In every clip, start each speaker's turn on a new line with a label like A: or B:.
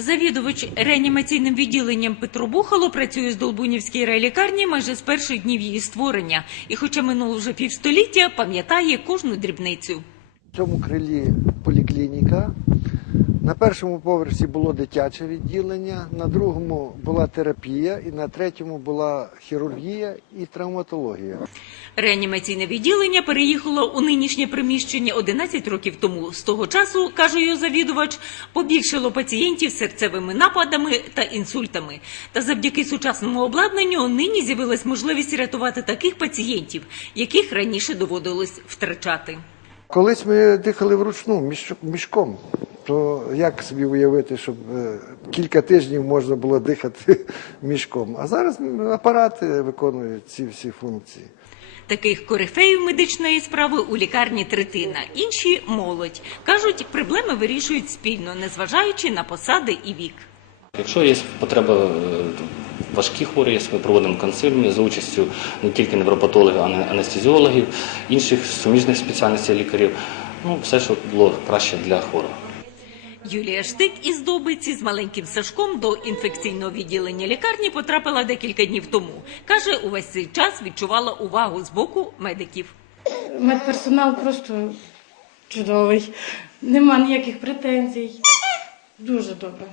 A: Завідувач реанімаційним відділенням Петро Бухало працює з Долбунівській райлікарні майже з перших днів її створення. І хоча минуло вже півстоліття, пам'ятає кожну дрібницю.
B: В цьому крилі поліклініка. На першому поверсі було дитяче відділення, на другому була терапія, і на третьому була хірургія і травматологія.
A: Реанімаційне відділення переїхало у нинішнє приміщення 11 років тому. З того часу, каже його завідувач, побільшало пацієнтів з серцевими нападами та інсультами. Та завдяки сучасному обладнанню нині з'явилась можливість рятувати таких пацієнтів, яких раніше доводилось втрачати.
B: Колись ми дихали вручну мішком. То як собі уявити, щоб е, кілька тижнів можна було дихати мішком? А зараз апарати виконують ці всі функції.
A: Таких корифеїв медичної справи у лікарні третина, інші молодь. Кажуть, проблеми вирішують спільно, незважаючи на посади і вік.
C: Якщо є потреба е, важкі хворі, ми проводимо консиліуми за участю не тільки невропатологів, а й анестезіологів, інших суміжних спеціальностей лікарів. Ну, все, що було краще для хворого.
A: Юлія Штик із Добиці з маленьким Сашком до інфекційного відділення лікарні потрапила декілька днів тому. Каже, увесь цей час відчувала увагу з боку медиків.
D: Медперсонал просто чудовий. Нема ніяких претензій. Дуже добре.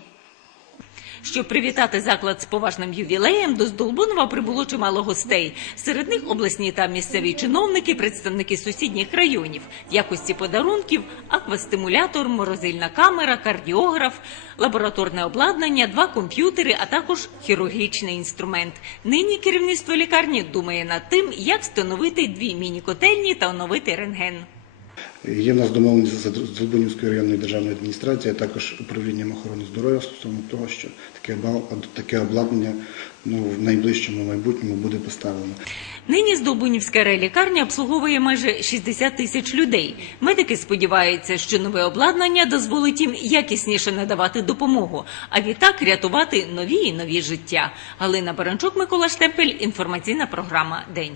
A: Щоб привітати заклад з поважним ювілеєм, до Здолбунова прибуло чимало гостей. Серед них обласні та місцеві чиновники, представники сусідніх районів. В якості подарунків аквастимулятор, морозильна камера, кардіограф, лабораторне обладнання, два комп'ютери, а також хірургічний інструмент. Нині керівництво лікарні думає над тим, як встановити дві міні-котельні та оновити рентген.
E: Є в нас домовленість з Долбунівською районною державною адміністрацією, а також управлінням охорони здоров'я стосовно того, що таке таке обладнання ну, в найближчому майбутньому буде поставлено.
A: Нині Здолбунівська райлікарня обслуговує майже 60 тисяч людей. Медики сподіваються, що нове обладнання дозволить їм якісніше надавати допомогу, а відтак рятувати нові і нові життя. Галина Баранчук, Микола Штемпель, інформаційна програма День.